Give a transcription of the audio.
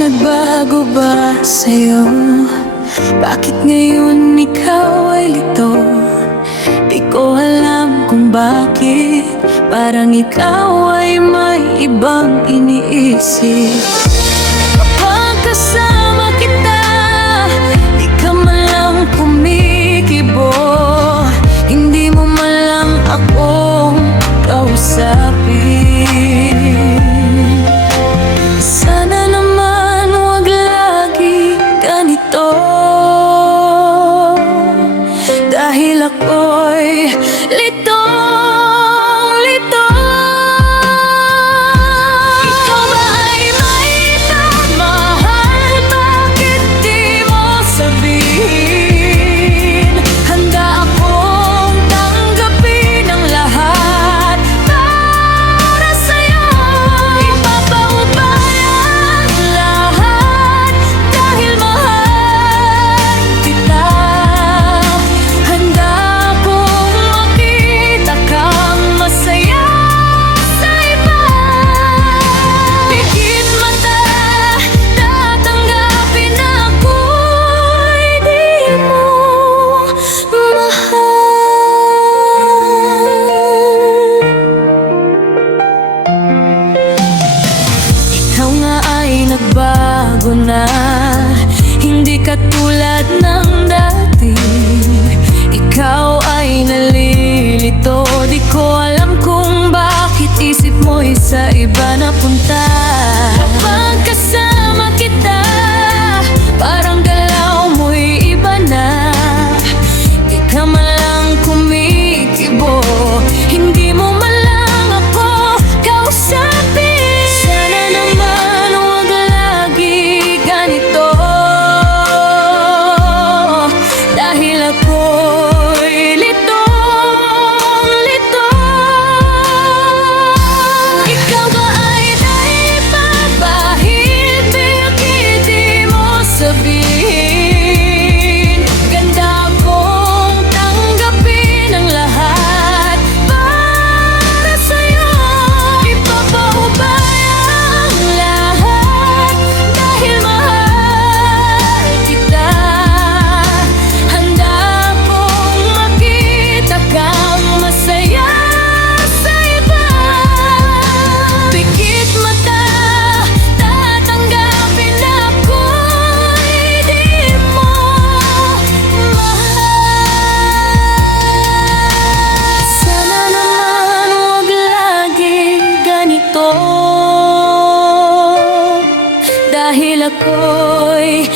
nagbago ba sa'yo? Bakit ngayon ikaw ay lito? Di ko alam kung bakit. Parang ikaw ay may ibang iniisip. Kapag kasama kita, di ka man lang kumikibo. Hindi mo man lang akong kausapin. Sana naman wag lagi ganito, dahil ako'y litong-lito. Ikaw ba ay may pagmahal? Bakit di mo sabihin? Handa akong tanggapin ang lahat para sa'yo. Ipapaubaya ang lahat dahil mahal kita. Handa akong makita kang masaya sa iba. Pikit mata, tatanggapin ako'y di mo mahal. Ikaw nga ay nagbago na, hindi katulad ng dati. Ikaw ay nalilito, di ko alam kung bakit isip mo'y sa iba napunta. Kapag kasama kita, parang galaw mo'y iba na. Di ka man lang kumikibo, hindi mo man lang ako kausapin. Sana naman wag lagi ganito, dahil ako'y litong-lito. Ikaw ba ay naipapahid? Bakit di mo sabihin? Ganda akong tanggapin ang lahat para sa'yo. Ipapaubaya ang lahat dahil mahal kita. Handa akong makita kang masaya sa iba. Pikit mata, tatanggapin ako'y di mo mahal. Sana naman wag lagi ganito, dahil ako'y